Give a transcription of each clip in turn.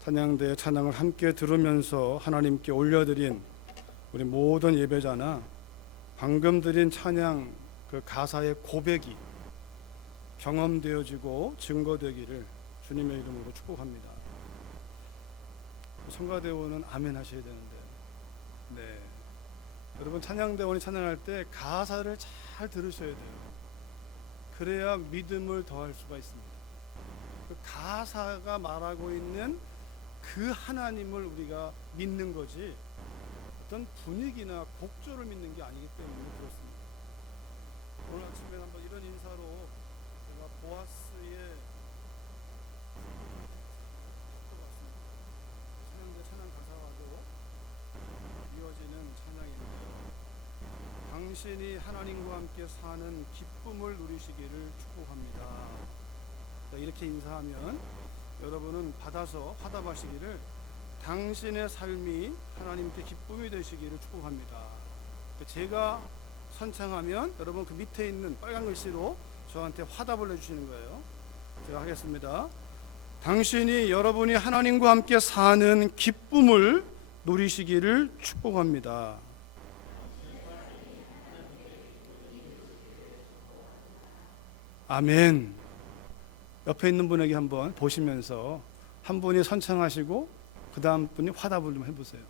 찬양대의 찬양을 함께 들으면서 하나님께 올려드린 우리 모든 예배자나 방금 드린 찬양 그 가사의 고백이 경험되어지고 증거되기를 주님의 이름으로 축복합니다. 성가대원은 아멘 하셔야 되는데, 네, 여러분 찬양대원이 찬양할 때 가사를 잘 들으셔야 돼요. 그래야 믿음을 더할 수가 있습니다. 그 가사가 말하고 있는 그 하나님을 우리가 믿는 거지 어떤 분위기나 곡조를 믿는 게 아니기 때문에 그렇습니다. 오늘 아침에 한번 이런 인사로 제가 보아스의 찬양대 찬양 가사와도 이어지는 찬양인데요. 당신이 하나님과 함께 사는 기쁨을 누리시기를 축복합니다. 이렇게 인사하면 여러분은 받아서 화답하시기를 당신의 삶이 하나님께 기쁨이 되시기를 축복합니다. 제가 선창하면 여러분 그 밑에 있는 빨간 글씨로 저한테 화답을 해주시는 거예요. 제가 하겠습니다. 당신이 여러분이 하나님과 함께 사는 기쁨을 누리시기를 축복합니다. 아멘. 옆에 있는 분에게 한번 보시면서 한 분이 선창하시고 그 다음 분이 화답을 좀 해보세요.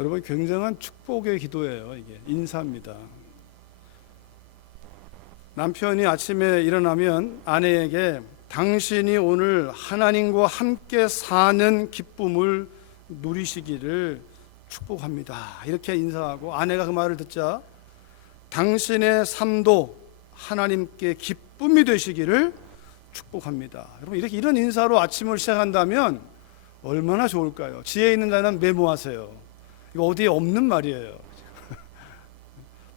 여러분 굉장한 축복의 기도예요. 이게 인사입니다. 남편이 아침에 일어나면 아내에게 당신이 오늘 하나님과 함께 사는 기쁨을 누리시기를 축복합니다. 이렇게 인사하고 아내가 그 말을 듣자 당신의 삶도 하나님께 기쁨이 되시기를 축복합니다. 여러분 이런 인사로 아침을 시작한다면 얼마나 좋을까요? 지혜 있는 자는 메모하세요. 이거 어디에 없는 말이에요.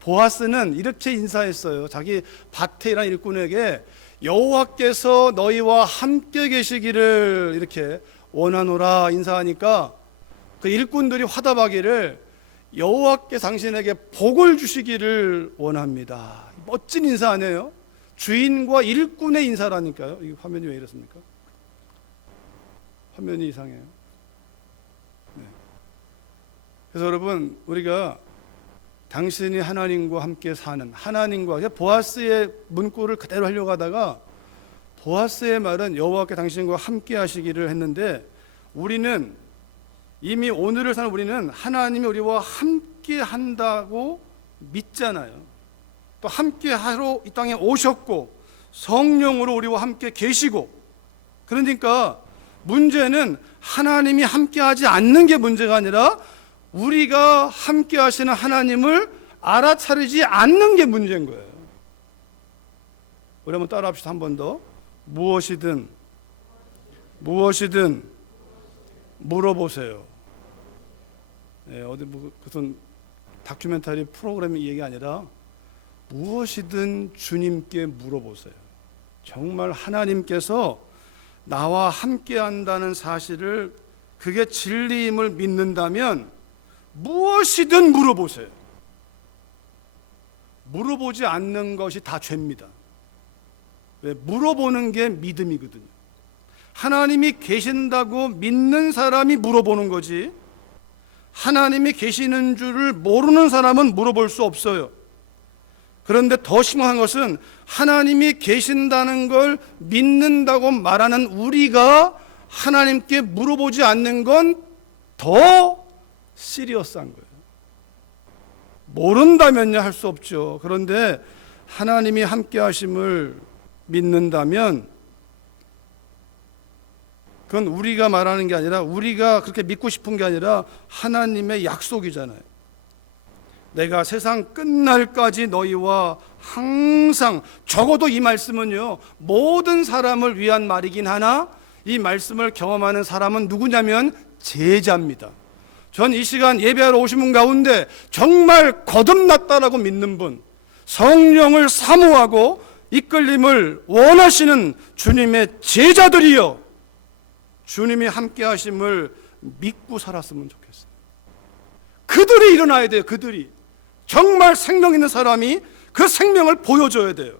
보아스는 이렇게 인사했어요. 자기 밭에 일한 일꾼에게 여호와께서 너희와 함께 계시기를 이렇게 원하노라 인사하니까 그 일꾼들이 화답하기를 여호와께 당신에게 복을 주시기를 원합니다. 멋진 인사 아니에요? 주인과 일꾼의 인사라니까요. 이 화면이 왜 이렇습니까? 화면이 이상해요. 네. 그래서 여러분 우리가 당신이 하나님과 함께 사는 하나님과 보아스의 문구를 그대로 하려고 하다가 보아스의 말은 여호와께 당신과 함께 하시기를 했는데 우리는 이미 오늘을 사는 우리는 하나님이 우리와 함께 한다고 믿잖아요. 또 함께 하러 이 땅에 오셨고 성령으로 우리와 함께 계시고 그러니까 문제는 하나님이 함께 하지 않는 게 문제가 아니라 우리가 함께 하시는 하나님을 알아차리지 않는 게 문제인 거예요. 우리 한번 따라 합시다. 한 번 더. 무엇이든 물어보세요. 네, 어디 무슨 다큐멘터리 프로그램 얘기 아니라 무엇이든 주님께 물어보세요. 정말 하나님께서 나와 함께 한다는 사실을 그게 진리임을 믿는다면 무엇이든 물어보세요. 물어보지 않는 것이 다 죄입니다. 왜? 물어보는 게 믿음이거든요. 하나님이 계신다고 믿는 사람이 물어보는 거지 하나님이 계시는 줄을 모르는 사람은 물어볼 수 없어요. 그런데 더 심각한 것은 하나님이 계신다는 걸 믿는다고 말하는 우리가 하나님께 물어보지 않는 건 더 시리어스한 거예요. 모른다면야 할 수 없죠. 그런데 하나님이 함께 하심을 믿는다면 그건 우리가 말하는 게 아니라 우리가 그렇게 믿고 싶은 게 아니라 하나님의 약속이잖아요. 내가 세상 끝날까지 너희와 항상 적어도 이 말씀은요 모든 사람을 위한 말이긴 하나 이 말씀을 경험하는 사람은 누구냐면 제자입니다. 전 이 시간 예배하러 오신 분 가운데 정말 거듭났다라고 믿는 분 성령을 사모하고 이끌림을 원하시는 주님의 제자들이여 주님이 함께 하심을 믿고 살았으면 좋겠어요. 그들이 일어나야 돼요. 그들이 정말 생명 있는 사람이 그 생명을 보여줘야 돼요.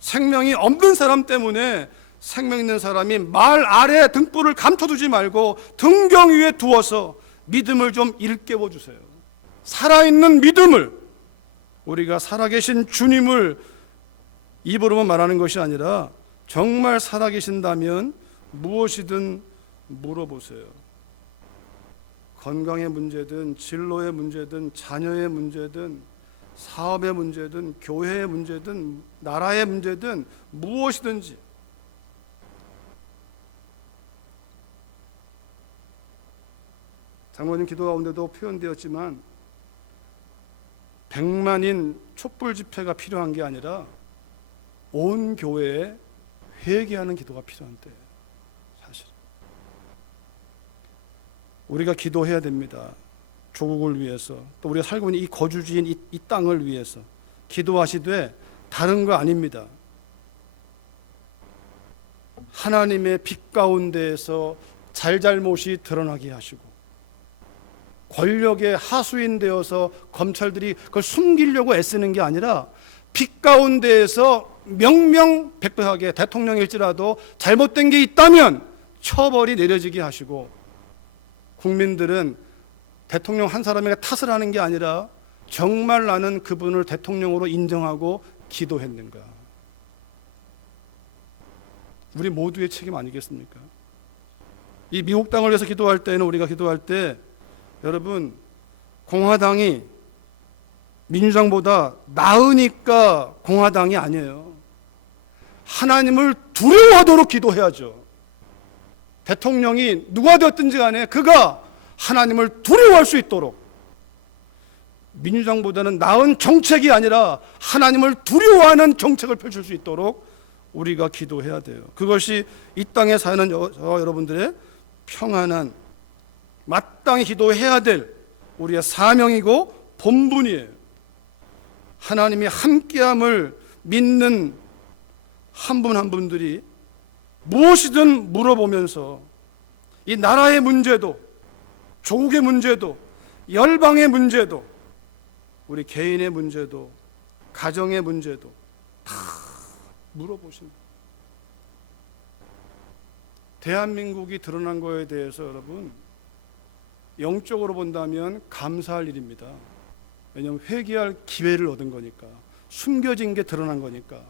생명이 없는 사람 때문에 생명 있는 사람이 말 아래 등불을 감춰두지 말고 등경 위에 두어서 믿음을 좀 일깨워 주세요. 살아있는 믿음을, 우리가 살아계신 주님을 입으로만 말하는 것이 아니라 정말 살아계신다면 무엇이든 물어보세요. 건강의 문제든 진로의 문제든 자녀의 문제든 사업의 문제든 교회의 문제든 나라의 문제든 무엇이든지 장로님 기도 가운데도 표현되었지만 100만인 촛불 집회가 필요한 게 아니라 온 교회에 회개하는 기도가 필요한 때예요. 사실 우리가 기도해야 됩니다. 조국을 위해서, 또 우리가 살고 있는 이 거주지인 이 땅을 위해서 기도하시되 다른 거 아닙니다. 하나님의 빛 가운데에서 잘잘못이 드러나게 하시고 권력의 하수인 되어서 검찰들이 그걸 숨기려고 애쓰는 게 아니라 빛 가운데에서 명명백백하게 대통령일지라도 잘못된 게 있다면 처벌이 내려지게 하시고, 국민들은 대통령 한 사람에게 탓을 하는 게 아니라 정말 나는 그분을 대통령으로 인정하고 기도했는가. 우리 모두의 책임 아니겠습니까? 이 미국 땅을 위해서 기도할 때는, 우리가 기도할 때 여러분, 공화당이 민주당보다 나으니까 공화당이 아니에요. 하나님을 두려워하도록 기도해야죠. 대통령이 누가 되었든지 간에 그가 하나님을 두려워할 수 있도록, 민주당보다는 나은 정책이 아니라 하나님을 두려워하는 정책을 펼칠 수 있도록 우리가 기도해야 돼요. 그것이 이 땅에 사는 저와 여러분들의 평안한, 마땅히 기도해야 될 우리의 사명이고 본분이에요. 하나님이 함께함을 믿는 한 분 한 분들이 무엇이든 물어보면서 이 나라의 문제도, 조국의 문제도, 열방의 문제도, 우리 개인의 문제도, 가정의 문제도 다 물어보십니다. 대한민국이 드러난 거에 대해서 여러분, 영적으로 본다면 감사할 일입니다. 왜냐하면 회개할 기회를 얻은 거니까, 숨겨진 게 드러난 거니까.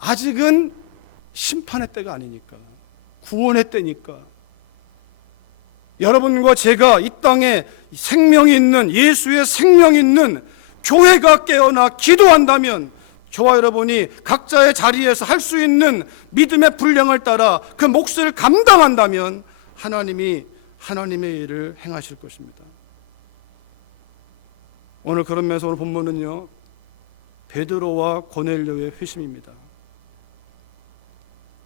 아직은 심판의 때가 아니니까, 구원의 때니까. 여러분과 제가 이 땅에 생명이 있는, 예수의 생명이 있는 교회가 깨어나 기도한다면, 저와 여러분이 각자의 자리에서 할 수 있는 믿음의 분량을 따라 그 몫을 감당한다면 하나님이 하나님의 일을 행하실 것입니다. 오늘 그런 면에서 오늘 본문은요, 베드로와 고넬료의 회심입니다.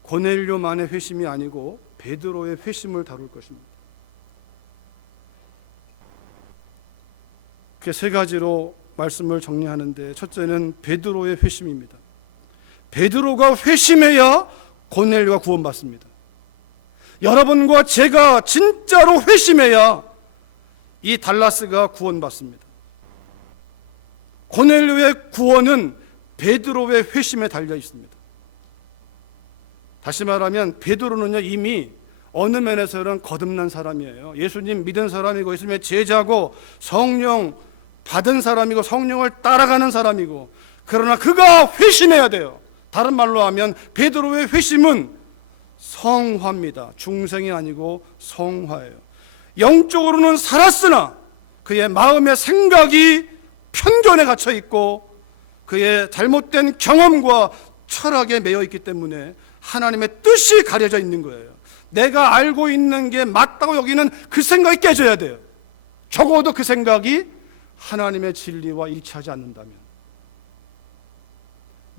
고넬료만의 회심이 아니고 베드로의 회심을 다룰 것입니다. 그게 세 가지로 말씀을 정리하는데, 첫째는 베드로의 회심입니다. 베드로가 회심해야 고넬료가 구원받습니다. 여러분과 제가 진짜로 회심해야 이 달라스가 구원받습니다. 고넬료의 구원은 베드로의 회심에 달려 있습니다. 다시 말하면 베드로는요, 이미 어느 면에서는 거듭난 사람이에요. 예수님 믿은 사람이고, 예수님의 제자고, 성령 받은 사람이고, 성령을 따라가는 사람이고, 그러나 그가 회심해야 돼요. 다른 말로 하면 베드로의 회심은 성화입니다. 중생이 아니고 성화예요. 영적으로는 살았으나 그의 마음의 생각이 편견에 갇혀 있고 그의 잘못된 경험과 철학에 매여 있기 때문에 하나님의 뜻이 가려져 있는 거예요. 내가 알고 있는 게 맞다고 여기는 그 생각이 깨져야 돼요. 적어도 그 생각이 하나님의 진리와 일치하지 않는다면.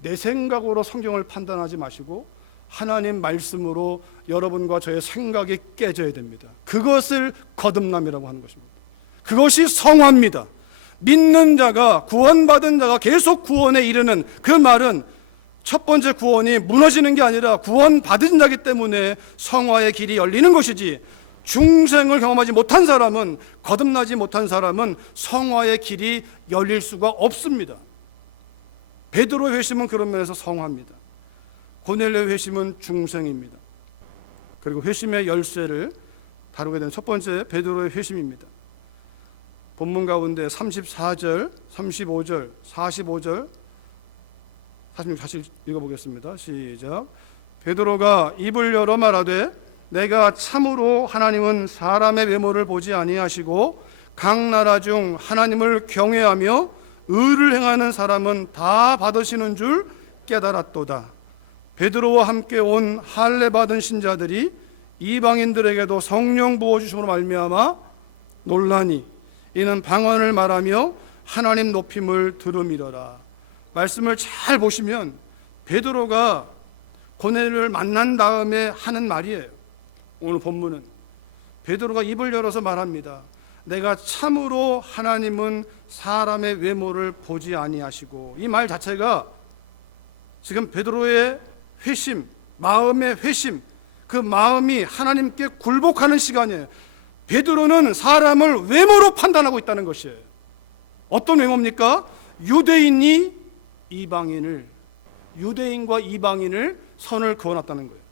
내 생각으로 성경을 판단하지 마시고 하나님 말씀으로 여러분과 저의 생각이 깨져야 됩니다. 그것을 거듭남이라고 하는 것입니다. 그것이 성화입니다. 믿는 자가, 구원받은 자가 계속 구원에 이르는 그 말은 첫 번째 구원이 무너지는 게 아니라 구원받은 자기 때문에 성화의 길이 열리는 것이지, 중생을 경험하지 못한 사람은, 거듭나지 못한 사람은 성화의 길이 열릴 수가 없습니다. 베드로의 회심은 그런 면에서 성화입니다. 고넬료의 회심은 중생입니다. 그리고 회심의 열쇠를 다루게 되는 첫 번째 베드로의 회심입니다. 본문 가운데 34절, 35절, 45절, 46절 다시 읽어보겠습니다. 시작. 베드로가 입을 열어 말하되 내가 참으로 하나님은 사람의 외모를 보지 아니하시고 각 나라 중 하나님을 경외하며 의를 행하는 사람은 다 받으시는 줄 깨달았도다. 베드로와 함께 온 할례 받은 신자들이 이방인들에게도 성령 부어 주심으로 말미암아 놀라니 이는 방언을 말하며 하나님 높임을 들음이러라. 말씀을 잘 보시면 베드로가 고넬료를 만난 다음에 하는 말이에요. 오늘 본문은 베드로가 입을 열어서 말합니다. 내가 참으로 하나님은 사람의 외모를 보지 아니하시고, 이 말 자체가 지금 베드로의 회심, 마음의 회심, 그 마음이 하나님께 굴복하는 시간이에요. 베드로는 사람을 외모로 판단하고 있다는 것이에요. 어떤 외모입니까? 유대인이 이방인을, 유대인과 이방인을 선을 그어놨다는 거예요.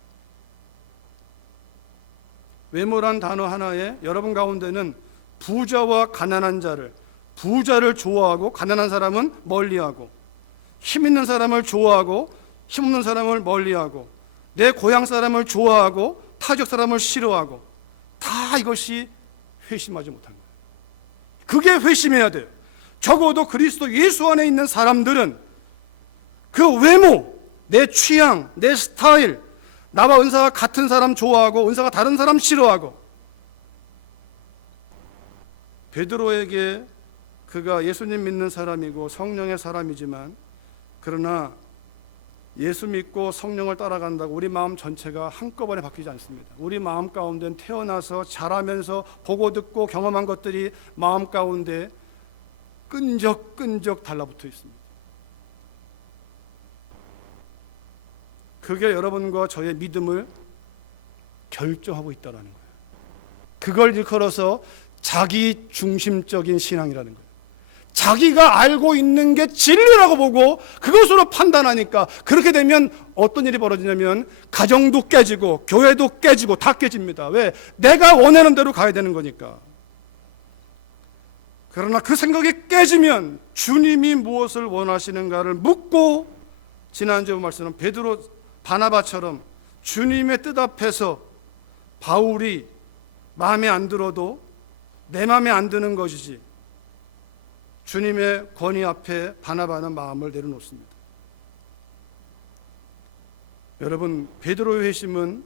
외모란 단어 하나에 여러분 가운데는 부자와 가난한 자를, 부자를 좋아하고 가난한 사람은 멀리하고, 힘 있는 사람을 좋아하고 힘 없는 사람을 멀리하고, 내 고향 사람을 좋아하고 타지역 사람을 싫어하고, 다 이것이 회심하지 못한 거예요. 그게 회심해야 돼요. 적어도 그리스도 예수 안에 있는 사람들은 그 외모, 내 취향, 내 스타일, 나와 은사가 같은 사람 좋아하고 은사가 다른 사람 싫어하고. 베드로에게 그가 예수님 믿는 사람이고 성령의 사람이지만, 그러나 예수 믿고 성령을 따라간다고 우리 마음 전체가 한꺼번에 바뀌지 않습니다. 우리 마음 가운데는 태어나서 자라면서 보고 듣고 경험한 것들이 마음 가운데 끈적끈적 달라붙어 있습니다. 그게 여러분과 저의 믿음을 결정하고 있다는 거예요. 그걸 일컬어서 자기 중심적인 신앙이라는 거예요. 자기가 알고 있는 게 진리라고 보고 그것으로 판단하니까, 그렇게 되면 어떤 일이 벌어지냐면 가정도 깨지고 교회도 깨지고 다 깨집니다. 왜? 내가 원하는 대로 가야 되는 거니까. 그러나 그 생각이 깨지면 주님이 무엇을 원하시는가를 묻고, 지난주 말씀은 베드로 바나바처럼 주님의 뜻 앞에서 바울이 마음에 안 들어도 내 마음에 안 드는 것이지, 주님의 권위 앞에 바나바는 마음을 내려놓습니다. 여러분, 베드로의 회심은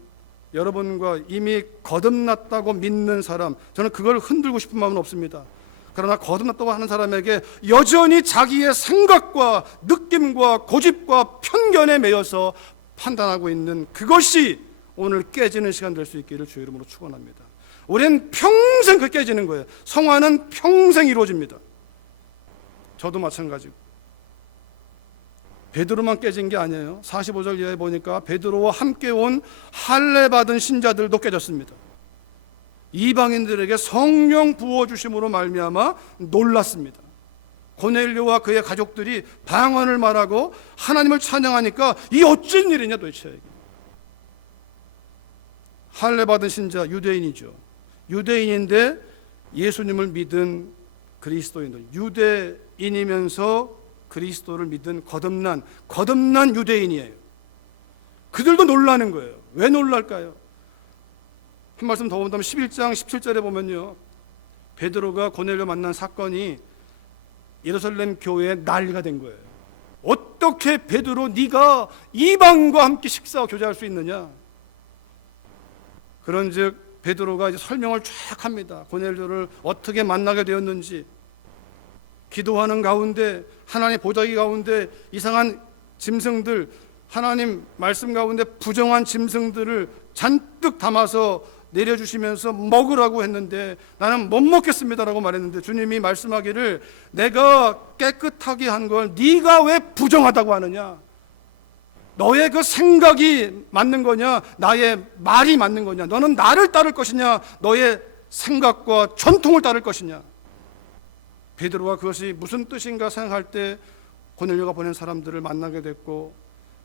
여러분과 이미 거듭났다고 믿는 사람, 저는 그걸 흔들고 싶은 마음은 없습니다. 그러나 거듭났다고 하는 사람에게 여전히 자기의 생각과 느낌과 고집과 편견에 매여서 판단하고 있는 그것이 오늘 깨지는 시간 될 수 있기를 주의 이름으로 축원합니다. 우리는 평생 그 깨지는 거예요. 성화는 평생 이루어집니다. 저도 마찬가지고. 베드로만 깨진 게 아니에요. 45절 이하에 보니까 베드로와 함께 온 할례 받은 신자들도 깨졌습니다. 이방인들에게 성령 부어주심으로 말미암아 놀랐습니다. 고넬료와 그의 가족들이 방언을 말하고 하나님을 찬양하니까 이 어쩐 일이냐 도대체. 할례 받은 신자, 유대인이죠. 유대인인데 예수님을 믿은 그리스도인들, 유대인이면서 그리스도를 믿은 거듭난 유대인이에요. 그들도 놀라는 거예요. 왜 놀랄까요? 한 말씀 더 본다면 11장 17절에 보면요, 베드로가 고넬료 만난 사건이 예루살렘 교회에 난리가 된 거예요. 어떻게 베드로 네가 이방과 함께 식사와 교제할 수 있느냐? 그런즉 베드로가 이제 설명을 쫙 합니다. 고넬료를 어떻게 만나게 되었는지, 기도하는 가운데 하나님 보자기 가운데 이상한 짐승들, 하나님 말씀 가운데 부정한 짐승들을 잔뜩 담아서 내려주시면서 먹으라고 했는데 나는 못 먹겠습니다라고 말했는데, 주님이 말씀하기를 내가 깨끗하게 한 걸 네가 왜 부정하다고 하느냐? 너의 그 생각이 맞는 거냐, 나의 말이 맞는 거냐, 너는 나를 따를 것이냐, 너의 생각과 전통을 따를 것이냐. 베드로가 그것이 무슨 뜻인가 생각할 때 고넬료가 보낸 사람들을 만나게 됐고,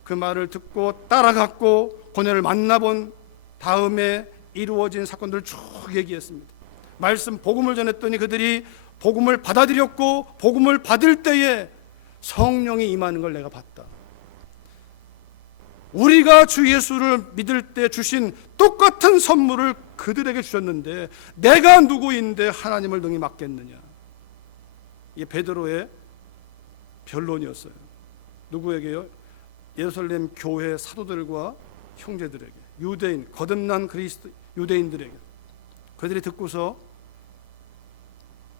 그 말을 듣고 따라갔고, 고넬료를 만나본 다음에 이루어진 사건들을 쭉 얘기했습니다. 말씀 복음을 전했더니 그들이 복음을 받아들였고, 복음을 받을 때에 성령이 임하는 걸 내가 봤다. 우리가 주 예수를 믿을 때 주신 똑같은 선물을 그들에게 주셨는데 내가 누구인데 하나님을 능히 맡겠느냐. 이게 베드로의 변론이었어요. 누구에게요? 예루살렘 교회 사도들과 형제들에게, 유대인, 거듭난 그리스도 유대인들에게. 그들이 듣고서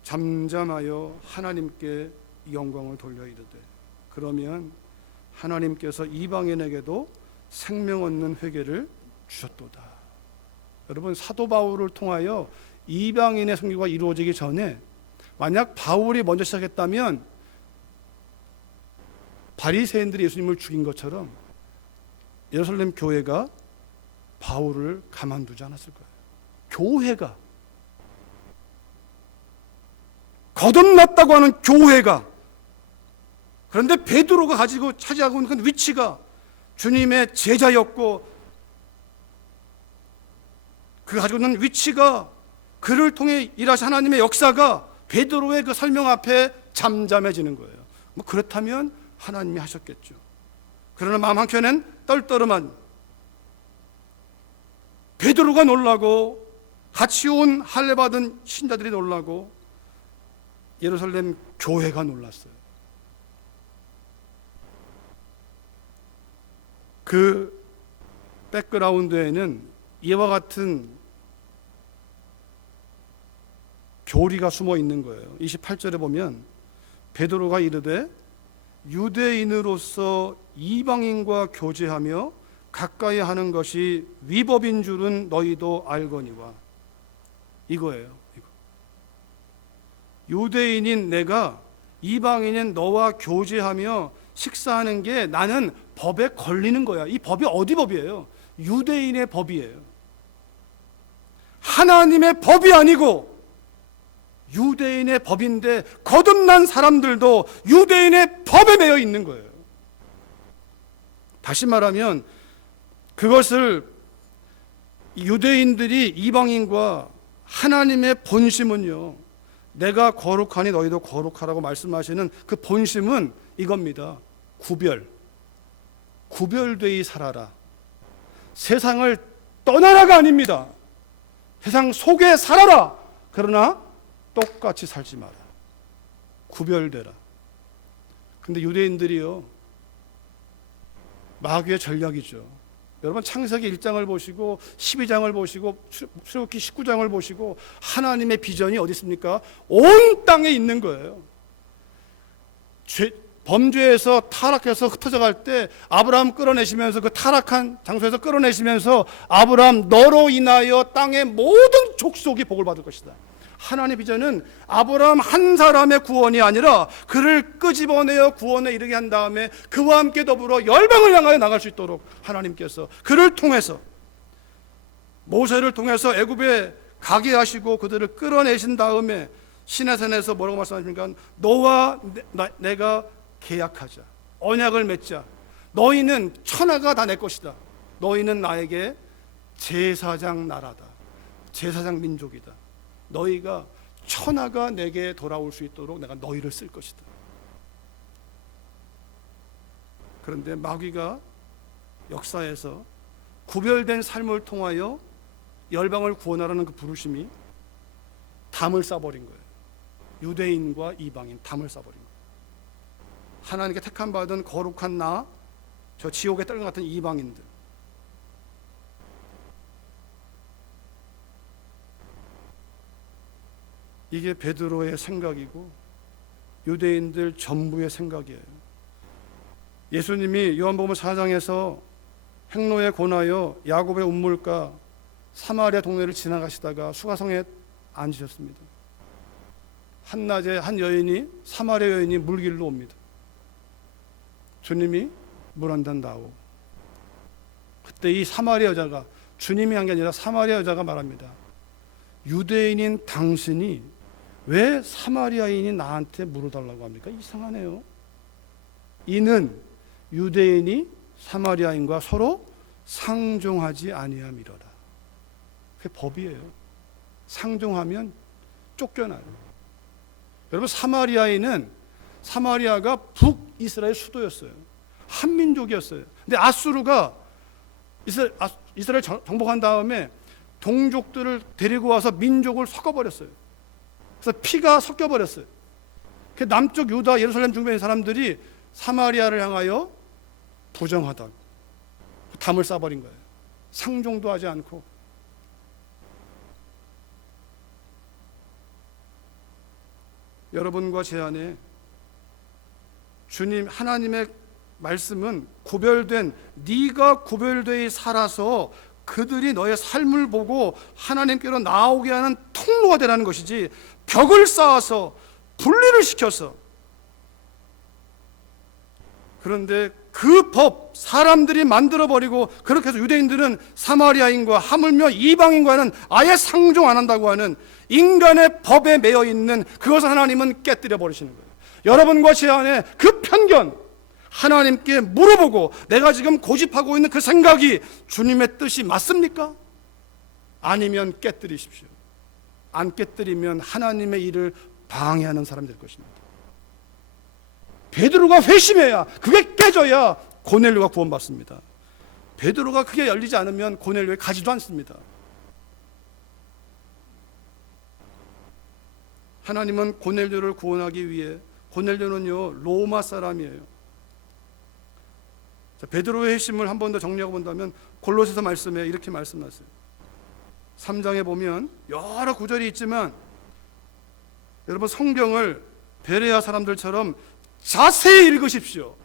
잠잠하여 하나님께 영광을 돌려 이르되, 그러면 하나님께서 이방인에게도 생명 얻는 회개를 주셨도다. 여러분, 사도 바울을 통하여 이방인의 선교가 이루어지기 전에 만약 바울이 먼저 시작했다면 바리새인들이 예수님을 죽인 것처럼 예루살렘 교회가 바울을 가만두지 않았을 거예요. 교회가, 거듭났다고 하는 교회가. 그런데 베드로가 가지고 차지하고 있는 그 위치가 주님의 제자였고, 그가 가지고 있는 위치가, 그를 통해 일하신 하나님의 역사가 베드로의 그 설명 앞에 잠잠해지는 거예요. 뭐 그렇다면 하나님이 하셨겠죠. 그러나 마음 한켠엔 떨떠름한 베드로가 놀라고, 같이 온 할례 받은 신자들이 놀라고, 예루살렘 교회가 놀랐어요. 그 백그라운드에는 이와 같은 교리가 숨어 있는 거예요. 28절에 보면 베드로가 이르되 유대인으로서 이방인과 교제하며 가까이 하는 것이 위법인 줄은 너희도 알거니와. 이거예요. 이거. 유대인인 내가 이방인인 너와 교제하며 식사하는 게 나는 법에 걸리는 거야. 이 법이 어디 법이에요? 유대인의 법이에요. 하나님의 법이 아니고 유대인의 법인데, 거듭난 사람들도 유대인의 법에 매여 있는 거예요. 다시 말하면 그것을 유대인들이 이방인과 하나님의 본심은요, 내가 거룩하니 너희도 거룩하라고 말씀하시는 그 본심은 이겁니다. 구별되이 살아라. 세상을 떠나라가 아닙니다. 세상 속에 살아라. 그러나 똑같이 살지 마라. 구별되라. 근데 유대인들이요, 마귀의 전략이죠. 여러분, 창세기 1장을 보시고 12장을 보시고 출애굽기 19장을 보시고 하나님의 비전이 어디 있습니까? 온 땅에 있는 거예요. 범죄에서 타락해서 흩어져 갈 때 아브라함 끌어내시면서, 그 타락한 장소에서 끌어내시면서 아브라함 너로 인하여 땅의 모든 족속이 복을 받을 것이다. 하나님의 비전은 아브라함 한 사람의 구원이 아니라 그를 끄집어내어 구원에 이르게 한 다음에 그와 함께 더불어 열방을 향하여 나갈 수 있도록 하나님께서 그를 통해서, 모세를 통해서 애굽에 가게 하시고 그들을 끌어내신 다음에 시내산에서 뭐라고 말씀하십니까? 너와 내가 계약하자, 언약을 맺자. 너희는 천하가 다 내 것이다. 너희는 나에게 제사장 나라다, 제사장 민족이다. 너희가 천하가 내게 돌아올 수 있도록 내가 너희를 쓸 것이다. 그런데 마귀가 역사에서 구별된 삶을 통하여 열방을 구원하라는 그 부르심이 담을 싸버린 거예요. 유대인과 이방인 담을 싸버린 거예요. 하나님께 택함 받은 거룩한 나, 저 지옥의 떨림 같은 이방인들. 이게 베드로의 생각이고 유대인들 전부의 생각이에요. 예수님이 요한복음 4장에서 행로에 권하여 야곱의 운물가 사마리아 동네를 지나가시다가 수가성에 앉으셨습니다. 한낮에 한 여인이, 사마리아 여인이 물길로 옵니다. 주님이 물 한 잔 다오. 그때 이 사마리아 여자가, 주님이 한 게 아니라 사마리아 여자가 말합니다. 유대인인 당신이 왜 사마리아인이 나한테 물어달라고 합니까? 이상하네요. 이는 유대인이 사마리아인과 서로 상종하지 아니함이로라. 그게 법이에요. 상종하면 쫓겨나요. 여러분, 사마리아가 북이스라엘 수도였어요. 한민족이었어요. 근데 아수르가 이스라엘 정복한 다음에 동족들을 데리고 와서 민족을 섞어버렸어요. 그래서 피가 섞여버렸어요. 그 남쪽 유다 예루살렘 중부의 사람들이 사마리아를 향하여 부정하다고 담을 쌓아버린 거예요. 상종도 하지 않고. 여러분과 제 안에 주님 하나님의 말씀은 구별된, 네가 구별되어 살아서 그들이 너의 삶을 보고 하나님께로 나오게 하는 통로가 되라는 것이지, 벽을 쌓아서 분리를 시켜서. 그런데 그 법 사람들이 만들어버리고, 그렇게 해서 유대인들은 사마리아인과 하물며 이방인과는 아예 상종 안 한다고 하는 인간의 법에 매여 있는 그것을 하나님은 깨뜨려 버리시는 거예요. 여러분과 제 안에 그 편견, 하나님께 물어보고 내가 지금 고집하고 있는 그 생각이 주님의 뜻이 맞습니까? 아니면 깨뜨리십시오. 안 깨뜨리면 하나님의 일을 방해하는 사람이 될 것입니다. 베드로가 회심해야, 그게 깨져야 고넬료가 구원받습니다. 베드로가 그게 열리지 않으면 고넬료에 가지도 않습니다. 하나님은 고넬료를 구원하기 위해, 고넬료는요 로마 사람이에요. 자, 베드로의 회심을 한 번 더 정리하고 본다면 골로새서 말씀에 이렇게 말씀하세요. 3장에 보면 여러 구절이 있지만, 여러분 성경을 베레아 사람들처럼 자세히 읽으십시오.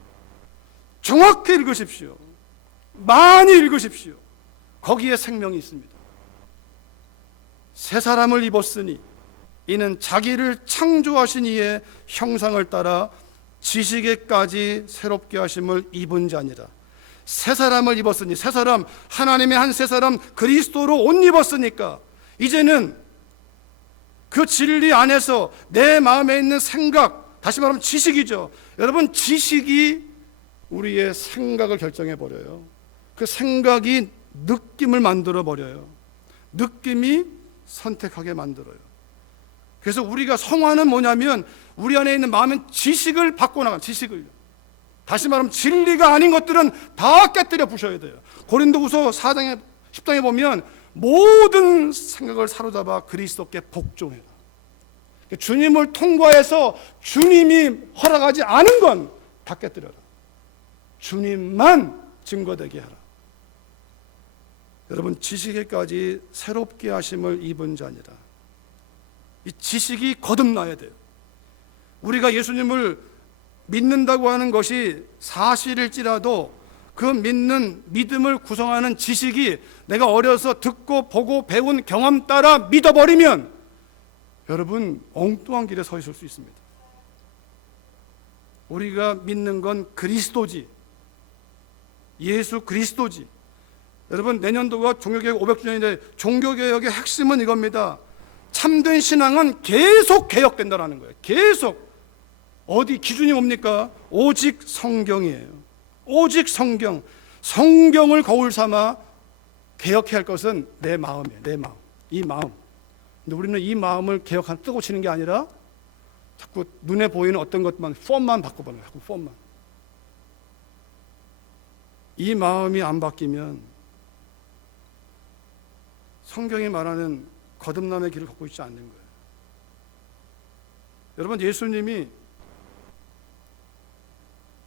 정확히 읽으십시오. 많이 읽으십시오. 거기에 생명이 있습니다. 새 사람을 입었으니 이는 자기를 창조하신 이의 형상을 따라 지식에까지 새롭게 하심을 입은 자니라. 새 사람을 입었으니, 새 사람, 하나님의 한 새 사람 그리스도로 옷 입었으니까 이제는 그 진리 안에서 내 마음에 있는 생각, 다시 말하면 지식이죠. 여러분, 지식이 우리의 생각을 결정해 버려요. 그 생각이 느낌을 만들어 버려요. 느낌이 선택하게 만들어요. 그래서 우리가 성화는 뭐냐면, 우리 안에 있는 마음은 지식을 바꿔나가는, 지식을요. 다시 말하면 진리가 아닌 것들은 다 깨뜨려 부셔야 돼요. 고린도후서 4장에 10장에 보면 모든 생각을 사로잡아 그리스도께 복종해라. 주님을 통과해서 주님이 허락하지 않은 건 다 깨뜨려라. 주님만 증거되게 하라. 여러분, 지식에까지 새롭게 하심을 입은 자니라. 이 지식이 거듭나야 돼요. 우리가 예수님을 믿는다고 하는 것이 사실일지라도 그 믿는 믿음을 구성하는 지식이 내가 어려서 듣고 보고 배운 경험 따라 믿어버리면 여러분 엉뚱한 길에 서 있을 수 있습니다. 우리가 믿는 건 그리스도지, 예수 그리스도지. 여러분, 내년도가 종교개혁 500주년인데 종교개혁의 핵심은 이겁니다. 참된 신앙은 계속 개혁된다는 거예요. 계속. 어디 기준이 뭡니까? 오직 성경이에요. 오직 성경. 성경을 거울 삼아 개혁해야 할 것은 내 마음이에요. 내 마음. 이 마음. 근데 우리는 이 마음을 개혁하는, 뜨고 치는 게 아니라 자꾸 눈에 보이는 어떤 것만, 폼만 바꿔보는 거예요. 폼만. 이 마음이 안 바뀌면 성경이 말하는 거듭남의 길을 걷고 있지 않는 거예요. 여러분, 예수님이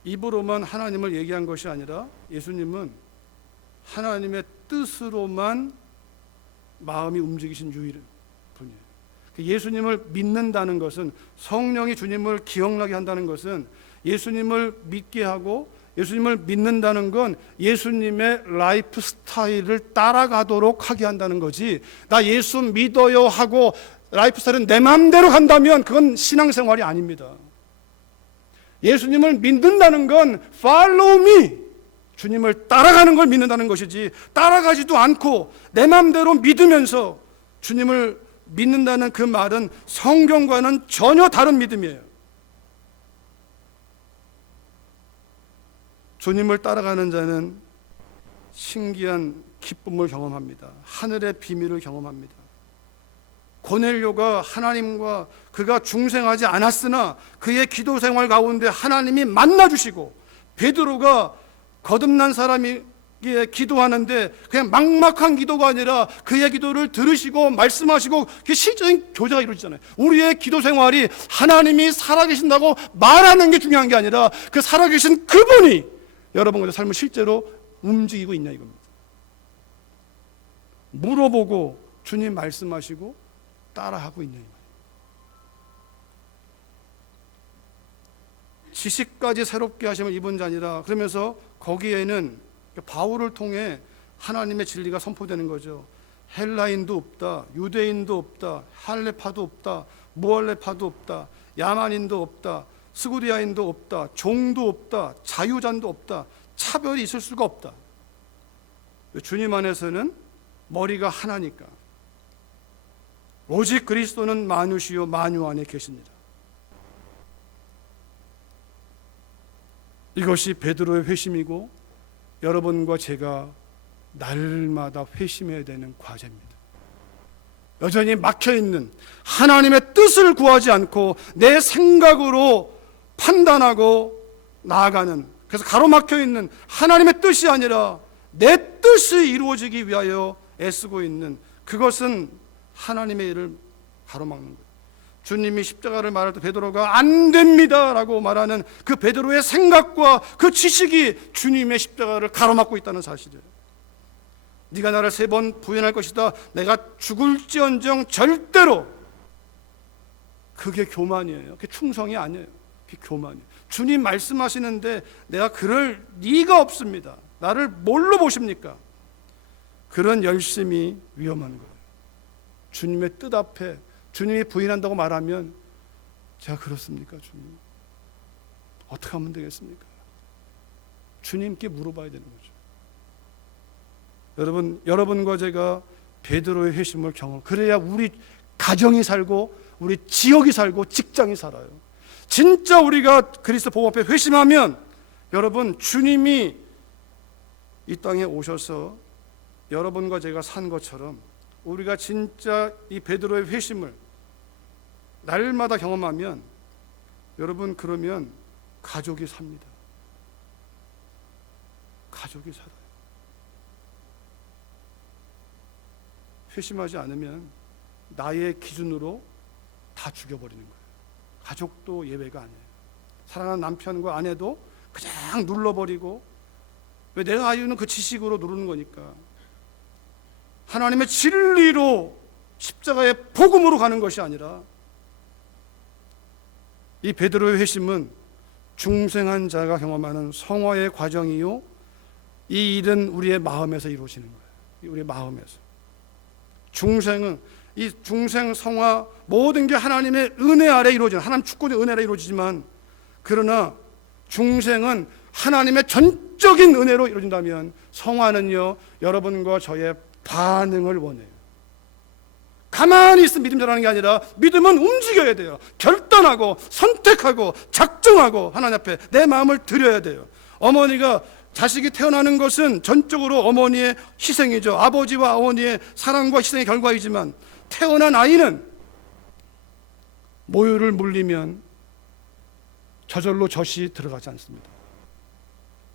입으로만 하나님을 얘기한 것이 아니라 예수님은 하나님의 뜻으로만 마음이 움직이신 유일한 분이에요. 예수님을 믿는다는 것은, 성령이 주님을 기억나게 한다는 것은, 예수님을 믿게 하고 예수님을 믿는다는 건 예수님의 라이프 스타일을 따라가도록 하게 한다는 거지, 나 예수 믿어요 하고 라이프 스타일은 내 마음대로 간다면 그건 신앙생활이 아닙니다. 예수님을 믿는다는 건 follow me, 주님을 따라가는 걸 믿는다는 것이지, 따라가지도 않고 내 마음대로 믿으면서 주님을 믿는다는 그 말은 성경과는 전혀 다른 믿음이에요. 주님을 따라가는 자는 신기한 기쁨을 경험합니다. 하늘의 비밀을 경험합니다. 고넬료가 하나님과 그가 중생하지 않았으나 그의 기도 생활 가운데 하나님이 만나주시고, 베드로가 거듭난 사람이 기도하는데 그냥 막막한 기도가 아니라 그의 기도를 들으시고 말씀하시고, 그게 실제적인 교제가 이루어지잖아요. 우리의 기도 생활이 하나님이 살아계신다고 말하는 게 중요한 게 아니라 그 살아계신 그분이 여러분의 삶을 실제로 움직이고 있냐 이겁니다. 물어보고 주님 말씀하시고 따라하고 있냐 이 말이에요. 지식까지 새롭게 하심을 입은 자니라. 그러면서 거기에는 바울을 통해 하나님의 진리가 선포되는 거죠. 헬라인도 없다, 유대인도 없다, 할레파도 없다, 무할레파도 없다, 야만인도 없다, 스구디아인도 없다, 종도 없다, 자유자도 없다, 차별이 있을 수가 없다. 주님 안에서는 머리가 하나니까. 오직 그리스도는 만유시요 만유 안에 계십니다. 이것이 베드로의 회심이고 여러분과 제가 날마다 회심해야 되는 과제입니다. 여전히 막혀있는 하나님의 뜻을 구하지 않고 내 생각으로 판단하고 나아가는, 그래서 가로막혀있는 하나님의 뜻이 아니라 내 뜻이 이루어지기 위하여 애쓰고 있는, 그것은 하나님의 일을 가로막는 거예요. 주님이 십자가를 말할 때 베드로가 안 됩니다 라고 말하는 그 베드로의 생각과 그 지식이 주님의 십자가를 가로막고 있다는 사실이에요. 네가 나를 3번 부인할 것이다, 내가 죽을지언정 절대로. 그게 교만이에요. 그게 충성이 아니에요. 그게 교만이에요. 주님 말씀하시는데 내가 그럴 리가 없습니다. 나를 뭘로 보십니까? 그런 열심이 위험한 거예요. 주님의 뜻 앞에 주님이 부인한다고 말하면 제가 그렇습니까 주님? 어떻게 하면 되겠습니까? 주님께 물어봐야 되는 거죠. 여러분과 제가 베드로의 회심을 경험, 그래야 우리 가정이 살고 우리 지역이 살고 직장이 살아요. 진짜 우리가 그리스도 복음 앞에 회심하면 여러분, 주님이 이 땅에 오셔서 여러분과 제가 산 것처럼 우리가 진짜 이 베드로의 회심을 날마다 경험하면 여러분, 그러면 가족이 삽니다. 가족이 살아요. 회심하지 않으면 나의 기준으로 다 죽여버리는 거예요. 가족도 예외가 아니에요. 사랑하는 남편과 아내도 그냥 눌러버리고, 왜 내가 알고 있는 그 지식으로 누르는 거니까. 하나님의 진리로 십자가의 복음으로 가는 것이 아니라, 이 베드로의 회심은 중생한 자가 경험하는 성화의 과정이요, 이 일은 우리의 마음에서 이루어지는 거예요. 우리의 마음에서. 중생은, 이 중생 성화 모든 게 하나님의 은혜 아래 이루어지는, 하나님 축복의 은혜 아래 이루어지지만, 그러나 중생은 하나님의 전적인 은혜로 이루어진다면 성화는요, 여러분과 저의 반응을 원해요. 가만히 있으면 믿음 자라는 게 아니라 믿음은 움직여야 돼요. 결단하고 선택하고 작정하고 하나님 앞에 내 마음을 드려야 돼요. 어머니가 자식이 태어나는 것은 전적으로 어머니의 희생이죠. 아버지와 어머니의 사랑과 희생의 결과이지만, 태어난 아이는 모유를 물리면 저절로 젖이 들어가지 않습니다.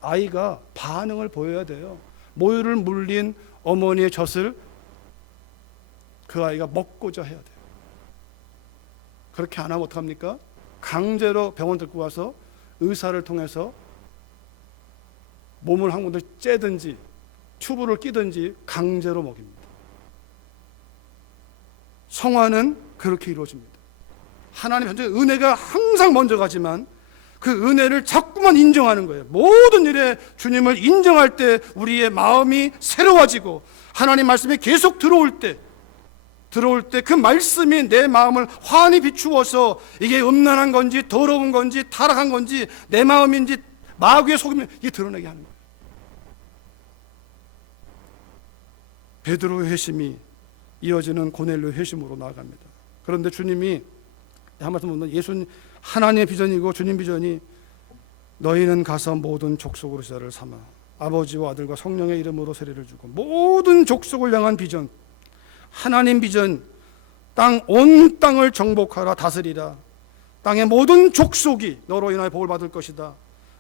아이가 반응을 보여야 돼요. 모유를 물린 어머니의 젖을 그 아이가 먹고자 해야 돼요. 그렇게 안 하면 어떡합니까? 강제로 병원 데리고 와서 의사를 통해서 몸을 한 군데 째든지 튜브를 끼든지 강제로 먹입니다. 성화는 그렇게 이루어집니다. 하나님 현재 은혜가 항상 먼저 가지만 그 은혜를 자꾸만 인정하는 거예요. 모든 일에 주님을 인정할 때 우리의 마음이 새로워지고, 하나님 말씀이 계속 들어올 때 그 말씀이 내 마음을 환히 비추어서 이게 음란한 건지 더러운 건지 타락한 건지 내 마음인지 마귀의 속임인지 이게 드러내게 하는 거예요. 베드로의 회심이 이어지는 고넬료의 회심으로 나아갑니다. 그런데 주님이 한 말씀 보면 예수님 하나님의 비전이고 주님 비전이 너희는 가서 모든 족속으로 제자를 삼아 아버지와 아들과 성령의 이름으로 세례를 주고 모든 족속을 향한 비전, 하나님 비전, 온 땅을 정복하라 다스리라. 땅의 모든 족속이 너로 인하여 복을 받을 것이다.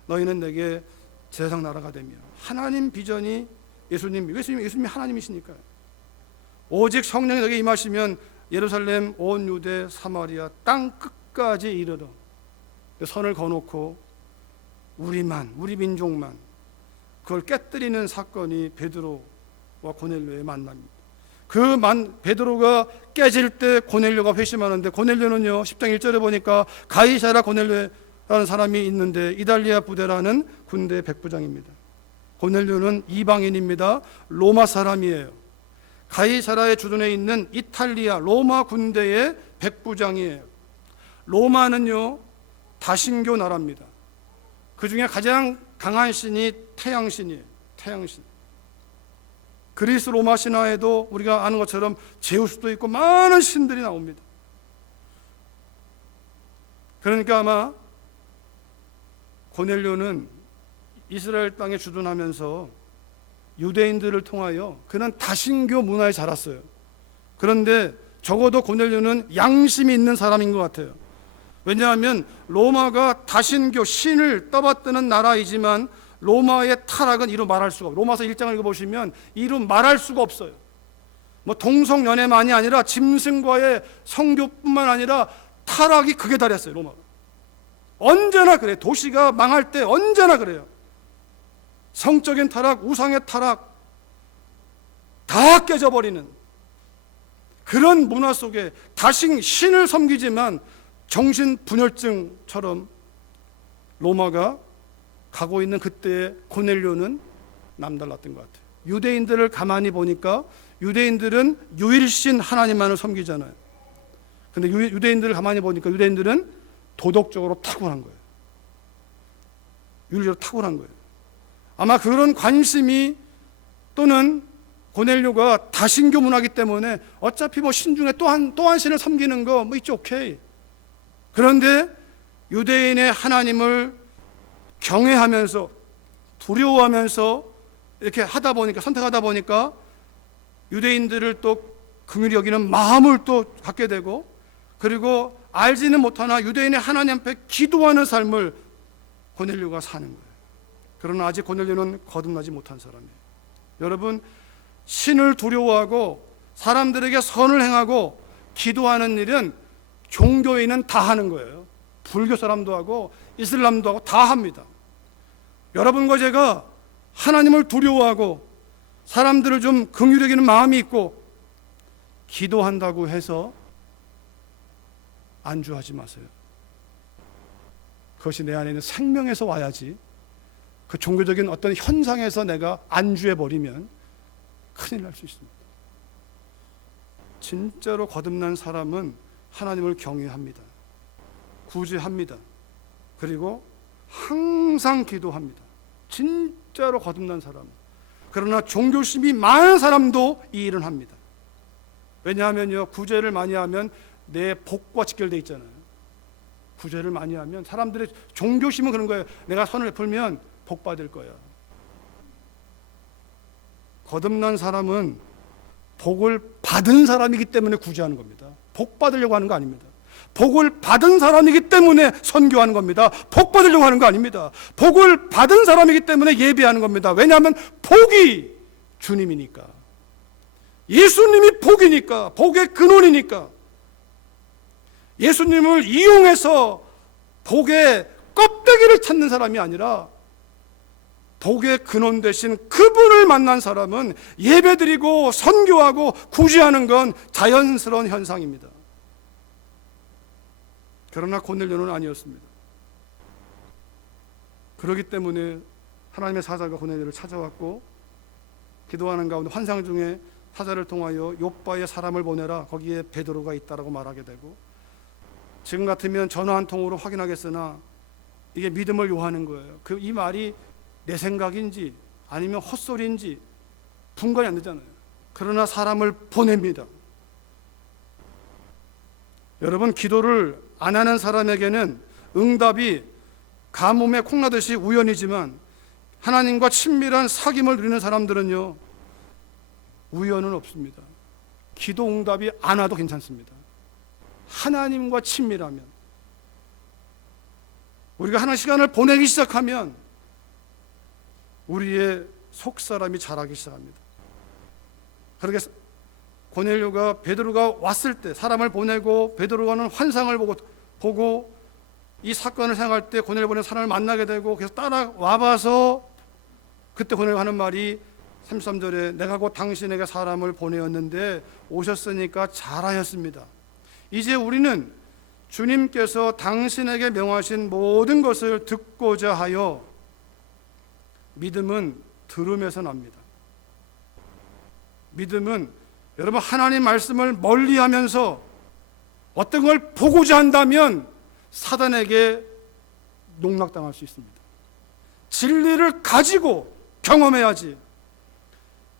너희는 내게 세상 나라가 되며 하나님 비전이 예수님이 하나님이시니까요. 오직 성령이 너에게 임하시면 예루살렘 온 유대 사마리아 땅 끝까지 이르러 선을 거놓고 우리 민족만 그걸 깨뜨리는 사건이 베드로와 고넬료의 만남입니다. 베드로가 깨질 때 고넬료가 회심하는데 고넬료는요 10장 1절에 보니까 가이사랴 고넬료라는 사람이 있는데 이달리아 부대라는 군대 백부장입니다. 고넬료는 이방인입니다. 로마 사람이에요. 가이사랴의 주둔에 있는 이탈리아 로마 군대의 백부장이에요. 로마는요 다신교 나라입니다. 그 중에 가장 강한 신이 태양신이에요. 태양신. 그리스 로마 신화에도 우리가 아는 것처럼 제우스도 있고 많은 신들이 나옵니다. 그러니까 아마 고넬료는 이스라엘 땅에 주둔하면서 유대인들을 통하여 그는 다신교 문화에 자랐어요. 그런데 적어도 고넬료는 양심이 있는 사람인 것 같아요. 왜냐하면 로마가 다신교 신을 떠받드는 나라이지만 로마의 타락은 이루 말할 수가 없어요. 로마서 1장을 읽어보시면 이루 말할 수가 없어요. 동성연애만이 아니라 짐승과의 성교뿐만 아니라 타락이 극에 달했어요. 로마가 언제나 그래요. 도시가 망할 때 언제나 그래요. 성적인 타락, 우상의 타락 다 깨져버리는 그런 문화 속에 다시 신을 섬기지만 정신분열증처럼 로마가 가고 있는 그때의 고넬료는 남달랐던 것 같아요. 유대인들을 가만히 보니까 유대인들은 유일신 하나님만을 섬기잖아요. 근데 유대인들을 가만히 보니까 유대인들은 도덕적으로 탁월한 거예요. 윤리적으로 탁월한 거예요. 아마 그런 관심이 또는 고넬료가 다신교 문화이기 때문에 어차피 신 중에 또 한 신을 섬기는 거 있지 오케이. 그런데 유대인의 하나님을 경외하면서 두려워하면서 이렇게 선택하다 보니까 유대인들을 또 긍휼히 여기는 마음을 또 갖게 되고 그리고 알지는 못하나 유대인의 하나님 앞에 기도하는 삶을 고넬료가 사는 거예요. 그러나 아직 고넬료는 거듭나지 못한 사람이에요. 여러분 신을 두려워하고 사람들에게 선을 행하고 기도하는 일은 종교인은 다 하는 거예요. 불교 사람도 하고 이슬람도 하고 다 합니다. 여러분과 제가 하나님을 두려워하고 사람들을 좀 긍휼히 여기는 마음이 있고 기도한다고 해서 안주하지 마세요. 그것이 내 안에 있는 생명에서 와야지 그 종교적인 어떤 현상에서 내가 안주해버리면 큰일 날 수 있습니다. 진짜로 거듭난 사람은 하나님을 경외합니다. 구제합니다. 그리고 항상 기도합니다. 진짜로 거듭난 사람. 그러나 종교심이 많은 사람도 이 일은 합니다. 왜냐하면요 구제를 많이 하면 내 복과 직결되어 있잖아요. 구제를 많이 하면 사람들의 종교심은 그런 거예요. 내가 선을 베풀면 복 받을 거야. 거듭난 사람은 복을 받은 사람이기 때문에 구제하는 겁니다. 복 받으려고 하는 거 아닙니다. 복을 받은 사람이기 때문에 선교하는 겁니다. 복 받으려고 하는 거 아닙니다. 복을 받은 사람이기 때문에 예배하는 겁니다. 왜냐하면 복이 주님이니까. 예수님이 복이니까. 복의 근원이니까. 예수님을 이용해서 복의 껍데기를 찾는 사람이 아니라 복의 근원 되신 그분을 만난 사람은 예배드리고 선교하고 구제하는 건 자연스러운 현상입니다. 그러나 고넬료는 아니었습니다. 그렇기 때문에 하나님의 사자가 고넬료를 찾아왔고 기도하는 가운데 환상 중에 사자를 통하여 욥바에 사람을 보내라. 거기에 베드로가 있다라고 말하게 되고 지금 같으면 전화 한 통으로 확인하겠으나 이게 믿음을 요하는 거예요. 이 말이 내 생각인지 아니면 헛소리인지 분간이 안 되잖아요. 그러나 사람을 보냅니다. 여러분, 기도를 안 하는 사람에게는 응답이 가뭄에 콩나듯이 우연이지만 하나님과 친밀한 사귐을 누리는 사람들은요, 우연은 없습니다. 기도 응답이 안 와도 괜찮습니다. 하나님과 친밀하면, 우리가 하는 시간을 보내기 시작하면 우리의 속사람이 자라기 시작합니다. 그렇게 고넬료가 베드로가 왔을 때, 사람을 보내고 베드로가는 환상을 보고 이 사건을 생각할 때 고넬료 보낸 사람을 만나게 되고, 그래서 따라와 봐서 그때 고넬료가 하는 말이 33절에 내가 곧 당신에게 사람을 보내었는데 오셨으니까 잘하였습니다. 이제 우리는 주님께서 당신에게 명하신 모든 것을 듣고자 하여, 믿음은 들음에서 납니다. 믿음은 여러분, 하나님 말씀을 멀리하면서 어떤 걸 보고자 한다면 사단에게 농락당할 수 있습니다. 진리를 가지고 경험해야지.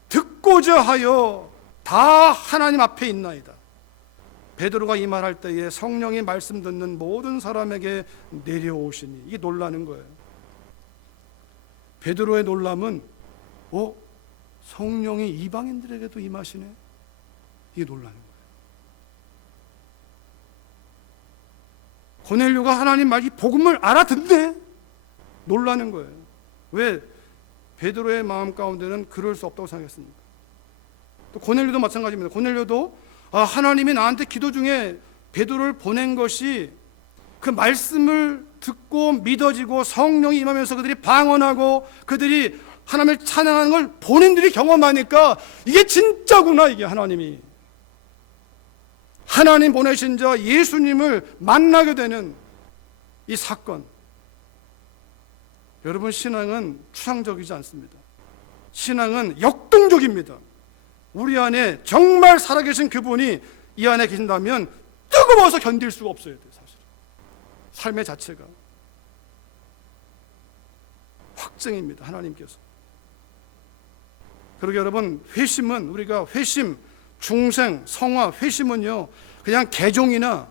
듣고자 하여 다 하나님 앞에 있나이다. 베드로가 이 말할 때에 성령이 말씀 듣는 모든 사람에게 내려오시니, 이게 놀라는 거예요. 베드로의 놀람은 성령이 이방인들에게도 임하시네, 이게 놀라는 거예요. 고넬료가 하나님 말, 이 복음을 알아듣네, 놀라는 거예요. 왜? 베드로의 마음 가운데는 그럴 수 없다고 생각했습니다. 또 고넬료도 마찬가지입니다. 고넬료도 하나님이 나한테 기도 중에 베드로를 보낸 것이 그 말씀을 듣고 믿어지고 성령이 임하면서 그들이 방언하고 그들이 하나님을 찬양하는 걸 본인들이 경험하니까 이게 진짜구나, 이게 하나님이 하나님 보내신 자 예수님을 만나게 되는 이 사건. 여러분, 신앙은 추상적이지 않습니다. 신앙은 역동적입니다. 우리 안에 정말 살아계신 그분이 이 안에 계신다면 뜨거워서 견딜 수가 없어야 돼요. 사실 삶의 자체가 확증입니다. 하나님께서. 그러게 여러분, 회심은, 우리가 회심, 중생, 성화, 회심은요 그냥 개종이나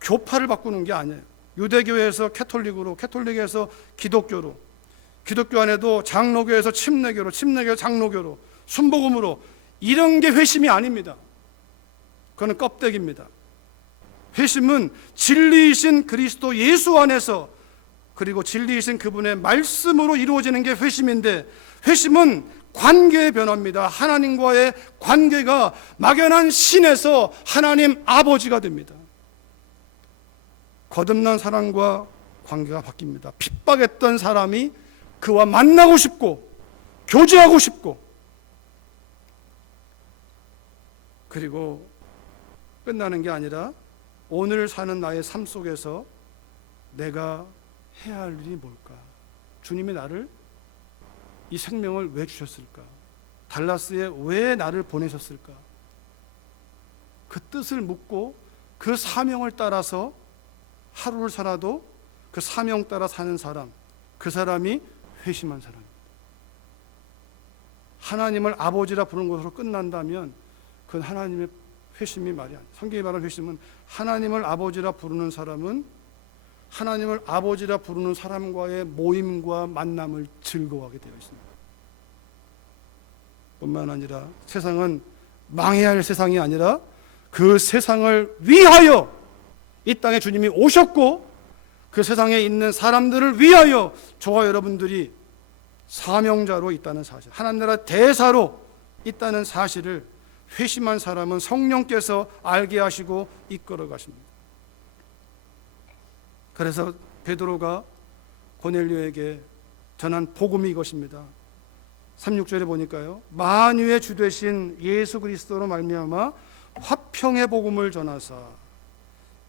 교파를 바꾸는 게 아니에요. 유대교에서 캐톨릭으로, 캐톨릭에서 기독교로, 기독교 안에도 장로교에서 침례교로, 침례교에서 장로교로, 순복음으로, 이런 게 회심이 아닙니다. 그거는 껍데기입니다. 회심은 진리이신 그리스도 예수 안에서, 그리고 진리이신 그분의 말씀으로 이루어지는 게 회심인데, 회심은 관계의 변화입니다. 하나님과의 관계가 막연한 신에서 하나님 아버지가 됩니다. 거듭난 사람과 관계가 바뀝니다. 핍박했던 사람이 그와 만나고 싶고 교제하고 싶고, 그리고 끝나는 게 아니라 오늘 사는 나의 삶 속에서 내가 해야 할 일이 뭘까? 주님이 나를, 이 생명을 왜 주셨을까? 달라스에 왜 나를 보내셨을까? 그 뜻을 묻고 그 사명을 따라서 하루를 살아도 그 사명 따라 사는 사람, 그 사람이 회심한 사람입니다. 하나님을 아버지라 부르는 것으로 끝난다면 그건 하나님의 회심이 말이 아니에요. 성경이 말하는 회심은, 하나님을 아버지라 부르는 사람은 하나님을 아버지라 부르는 사람과의 모임과 만남을 즐거워하게 되어 있습니다. 뿐만 아니라 세상은 망해야 할 세상이 아니라 그 세상을 위하여 이 땅에 주님이 오셨고, 그 세상에 있는 사람들을 위하여 저와 여러분들이 사명자로 있다는 사실, 하나님 나라 대사로 있다는 사실을 회심한 사람은 성령께서 알게 하시고 이끌어 가십니다. 그래서 베드로가 고넬료에게 전한 복음이 이것입니다. 36절에 보니까요, 만유의 주 되신 예수 그리스도로 말미암아 화평의 복음을 전하사,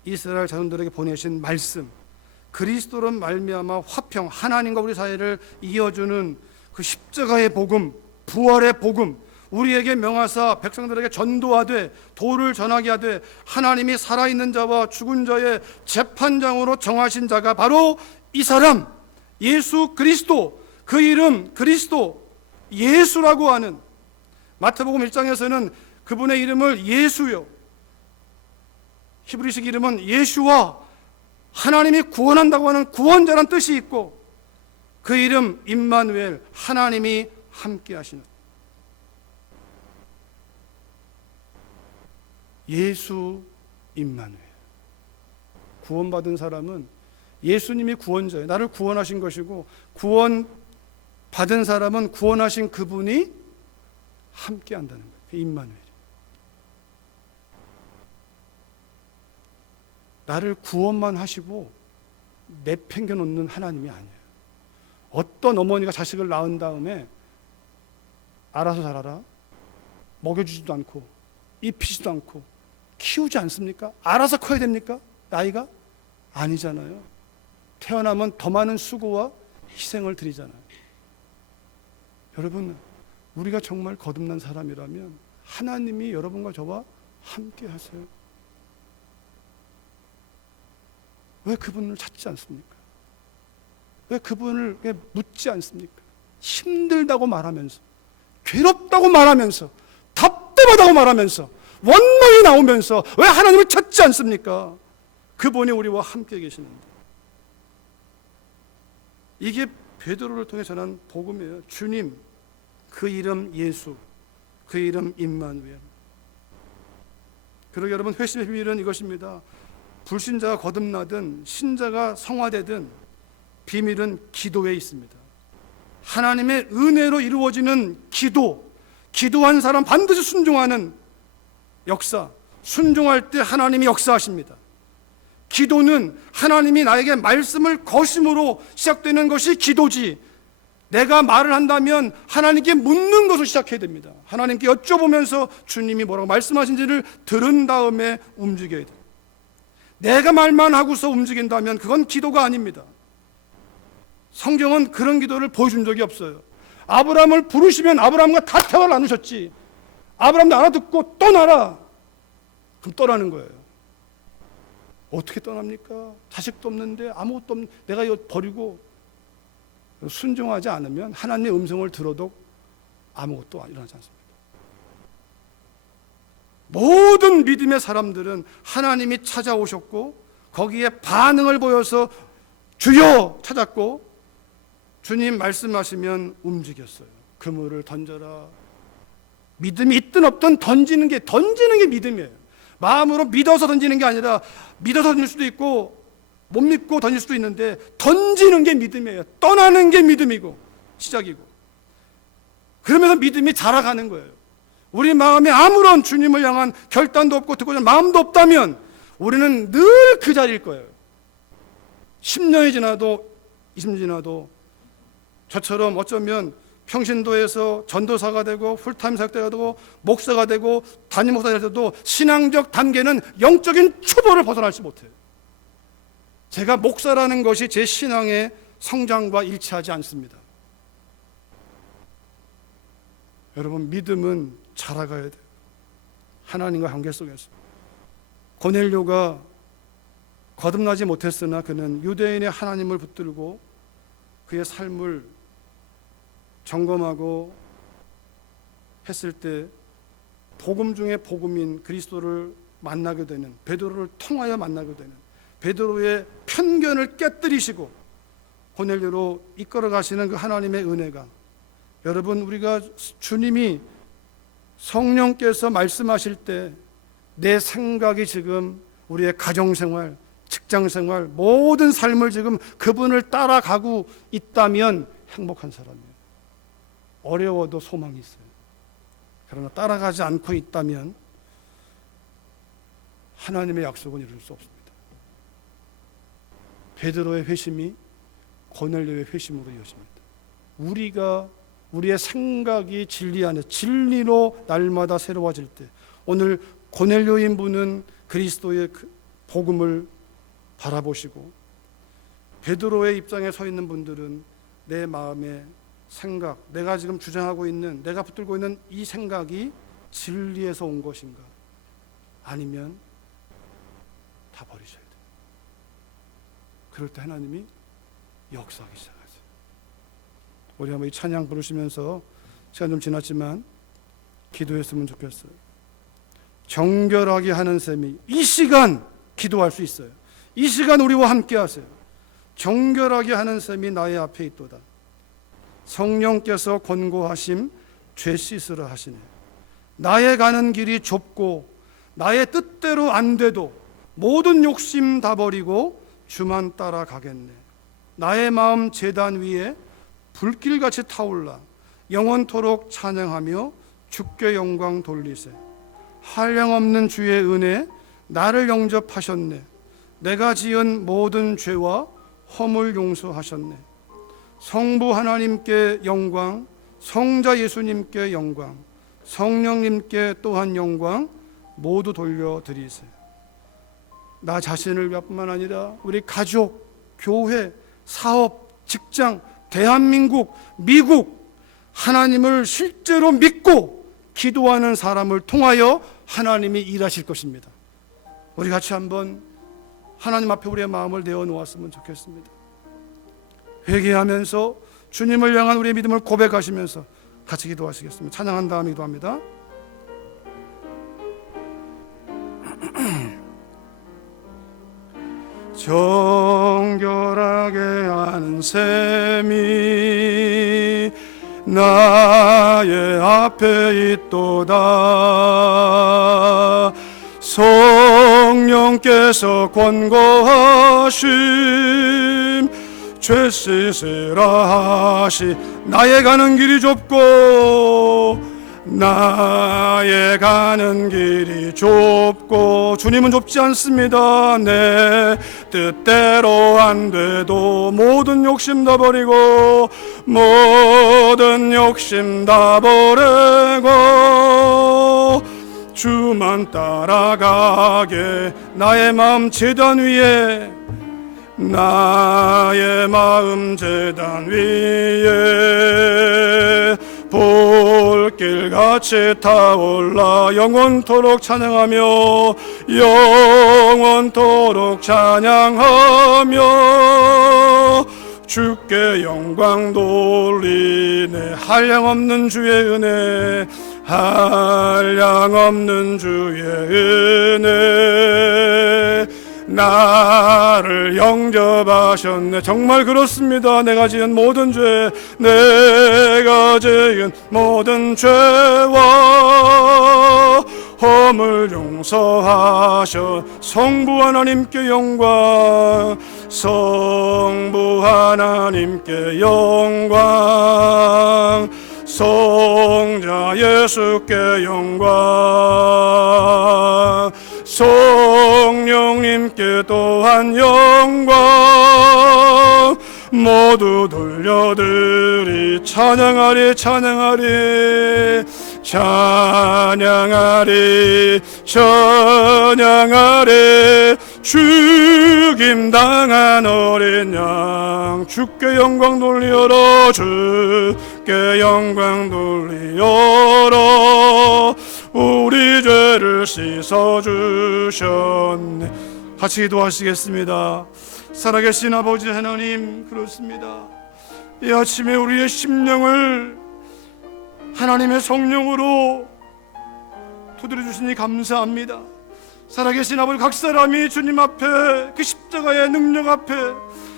이스라엘 자손들에게 보내신 말씀, 그리스도로 말미암아 화평, 하나님과 우리 사이를 이어주는 그 십자가의 복음, 부활의 복음, 우리에게 명하사 백성들에게 전도하되 도를 전하게 하되 하나님이 살아있는 자와 죽은 자의 재판장으로 정하신 자가 바로 이 사람 예수 그리스도, 그 이름 그리스도, 예수라고 하는 마태복음 1장에서는 그분의 이름을 예수요, 히브리식 이름은 예수와 하나님이 구원한다고 하는 구원자란 뜻이 있고, 그 이름 임마누엘, 하나님이 함께 하시는 예수 임마누엘. 구원받은 사람은 예수님이 구원자예요. 나를 구원하신 것이고, 구원받은 사람은 구원하신 그분이 함께 한다는 거예요. 임마누엘. 나를 구원만 하시고 내팽겨 놓는 하나님이 아니에요. 어떤 어머니가 자식을 낳은 다음에 알아서 자라라, 먹여주지도 않고 입히지도 않고 키우지 않습니까? 알아서 커야 됩니까? 나이가? 아니잖아요. 태어나면 더 많은 수고와 희생을 드리잖아요. 여러분, 우리가 정말 거듭난 사람이라면 하나님이 여러분과 저와 함께 하세요. 왜 그분을 찾지 않습니까? 왜 그분을 묻지 않습니까? 힘들다고 말하면서, 괴롭다고 말하면서, 답답하다고 말하면서, 원망이 나오면서 왜 하나님을 찾지 않습니까? 그분이 우리와 함께 계시는데. 이게 베드로를 통해 전한 복음이에요. 주님, 그 이름 예수, 그 이름 임마누엘. 그리고 여러분, 회심의 비밀은 이것입니다. 불신자가 거듭나든 신자가 성화되든 비밀은 기도에 있습니다. 하나님의 은혜로 이루어지는 기도한 사람 반드시 순종하는 역사, 순종할 때 하나님이 역사하십니다. 기도는 하나님이 나에게 말씀을 거심으로 시작되는 것이 기도지, 내가 말을 한다면 하나님께 묻는 것을 시작해야 됩니다. 하나님께 여쭤보면서 주님이 뭐라고 말씀하신지를 들은 다음에 움직여야 돼요. 내가 말만 하고서 움직인다면 그건 기도가 아닙니다. 성경은 그런 기도를 보여준 적이 없어요. 아브라함을 부르시면 아브라함과 다 대화를 나누셨지, 아브라함도 알아듣고 떠나라, 그럼 떠나는 거예요. 어떻게 떠납니까? 자식도 없는데, 아무것도 없는데 내가 이거 버리고. 순종하지 않으면 하나님의 음성을 들어도 아무것도 일어나지 않습니다. 모든 믿음의 사람들은 하나님이 찾아오셨고 거기에 반응을 보여서 주여 찾았고, 주님 말씀하시면 움직였어요. 그물을 던져라. 믿음이 있든 없든 던지는 게 믿음이에요. 마음으로 믿어서 던지는 게 아니라, 믿어서 던질 수도 있고 못 믿고 던질 수도 있는데, 던지는 게 믿음이에요. 떠나는 게 믿음이고 시작이고, 그러면서 믿음이 자라가는 거예요. 우리 마음에 아무런 주님을 향한 결단도 없고 듣고자 마음도 없다면 우리는 늘 그 자리일 거예요. 10년이 지나도 20년이 지나도 저처럼 어쩌면 평신도에서 전도사가 되고 풀타임 사역자가 되고 목사가 되고 담임 목사가 돼도 신앙적 단계는 영적인 초보를 벗어나지 못해요. 제가 목사라는 것이 제 신앙의 성장과 일치하지 않습니다. 여러분, 믿음은 자라가야 돼요. 하나님과 관계 속에서. 고넬료가 거듭나지 못했으나 그는 유대인의 하나님을 붙들고 그의 삶을 점검하고 했을 때 복음 중에 복음인 그리스도를 만나게 되는, 베드로를 통하여 만나게 되는, 베드로의 편견을 깨뜨리시고 고넬료로 이끌어 가시는 그 하나님의 은혜가, 여러분, 우리가 주님이 성령께서 말씀하실 때 내 생각이 지금 우리의 가정생활, 직장생활, 모든 삶을 지금 그분을 따라가고 있다면 행복한 사람이에요. 어려워도 소망이 있어요. 그러나 따라가지 않고 있다면 하나님의 약속은 이룰 수 없습니다. 베드로의 회심이 고넬료의 회심으로 이어집니다. 우리의 생각이 진리 안에 진리로 날마다 새로워질 때, 오늘 고넬료인 분은 그리스도의 복음을 바라보시고, 베드로의 입장에 서 있는 분들은 내 마음의 생각, 내가 지금 주장하고 있는, 내가 붙들고 있는 이 생각이 진리에서 온 것인가, 아니면 다 버리셔야 돼요. 그럴 때 하나님이 역사하기 시작하세요. 우리 한번 이 찬양 부르시면서, 시간 좀 지났지만 기도했으면 좋겠어요. 정결하게 하는 셈이 이 시간 기도할 수 있어요. 이 시간 우리와 함께 하세요. 정결하게 하는 셈이 나의 앞에 있도다. 성령께서 권고하심 죄 씻으라 하시네. 나의 가는 길이 좁고 나의 뜻대로 안 돼도 모든 욕심 다 버리고 주만 따라가겠네. 나의 마음 제단 위에 불길같이 타올라 영원토록 찬양하며 주께 영광 돌리세. 한량없는 주의 은혜 나를 영접하셨네. 내가 지은 모든 죄와 허물 용서하셨네. 성부 하나님께 영광, 성자 예수님께 영광, 성령님께 또한 영광 모두 돌려드리세요. 나 자신을 위함뿐만 아니라 우리 가족, 교회, 사업, 직장, 대한민국, 미국, 하나님을 실제로 믿고 기도하는 사람을 통하여 하나님이 일하실 것입니다. 우리 같이 한번 하나님 앞에 우리의 마음을 내어놓았으면 좋겠습니다. 회개하면서 주님을 향한 우리의 믿음을 고백하시면서 같이 기도하시겠습니다. 찬양한 다음에 기도합니다. 정결하게 하는 셈이 나의 앞에 있도다. 성령께서 권고하심 죄 씻으라 하시. 나의 가는 길이 좁고 나의 가는 길이 좁고 주님은 좁지 않습니다. 내 뜻대로 안 돼도 모든 욕심 다 버리고 모든 욕심 다 버리고 주만 따라가게. 나의 마음 제단 위에 나의 마음 제단 위에 볼길같이 타올라 영원토록 찬양하며 영원토록 찬양하며 주께 영광 돌리네. 한량없는 주의 은혜, 한량없는 주의 은혜 나를 영접하셨네. 정말 그렇습니다. 내가 지은 모든 죄, 내가 지은 모든 죄와 허물 용서하셔. 성부 하나님께 영광, 성부 하나님께 영광, 성자 예수께 영광, 성령님께 또한 영광 모두 돌려드리. 찬양하리 찬양하리 찬양하리 찬양하리. 죽임당한 어린 양 주께 영광 돌리어라. 주께 영광 돌리어라. 우리 죄를 씻어주셨네. 같이 기도하시겠습니다. 살아계신 아버지 하나님, 그렇습니다. 이 아침에 우리의 심령을 하나님의 성령으로 두드려 주시니 감사합니다. 살아계신 아버지, 각 사람이 주님 앞에 그 십자가의 능력 앞에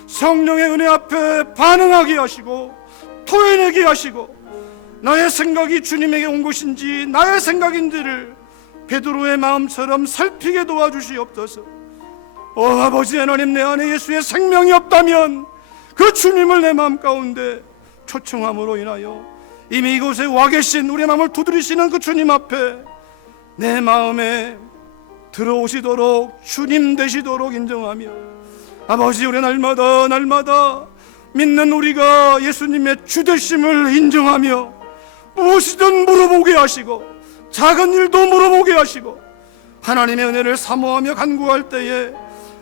성령의 은혜 앞에 반응하게 하시고 토해내게 하시고 나의 생각이 주님에게 온 것인지 나의 생각인지를 베드로의 마음처럼 살피게 도와주시옵소서. 아버지 하나님, 내 안에 예수의 생명이 없다면 그 주님을 내 마음 가운데 초청함으로 인하여 이미 이곳에 와 계신 우리의 마음을 두드리시는 그 주님 앞에 내 마음에 들어오시도록 주님 되시도록 인정하며, 아버지, 우리 날마다 믿는 우리가 예수님의 주되심을 인정하며 무엇이든 물어보게 하시고 작은 일도 물어보게 하시고 하나님의 은혜를 사모하며 간구할 때에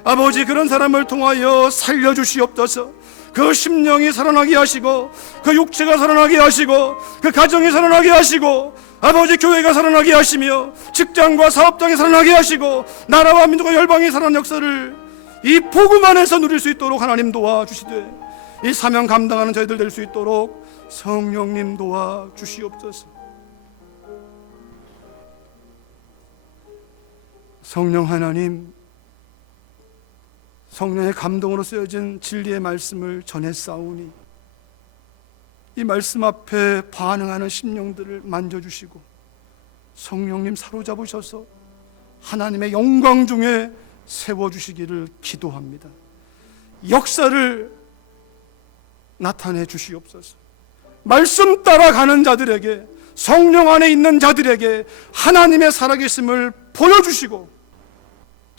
아버지, 그런 사람을 통하여 살려주시옵소서. 그 심령이 살아나게 하시고 그 육체가 살아나게 하시고 그 가정이 살아나게 하시고 아버지, 교회가 살아나게 하시며 직장과 사업장이 살아나게 하시고 나라와 민족과 열방이 살아나는 역사를 이 복음 안에서 누릴 수 있도록 하나님 도와주시되, 이 사명 감당하는 저희들 될 수 있도록 성령님 도와주시옵소서. 성령 하나님, 성령의 감동으로 쓰여진 진리의 말씀을 전했사오니 이 말씀 앞에 반응하는 심령들을 만져주시고 성령님 사로잡으셔서 하나님의 영광 중에 세워주시기를 기도합니다. 역사를 나타내 주시옵소서. 말씀 따라가는 자들에게, 성령 안에 있는 자들에게 하나님의 살아계심을 보여주시고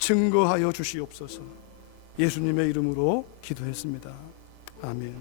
증거하여 주시옵소서. 예수님의 이름으로 기도했습니다. 아멘.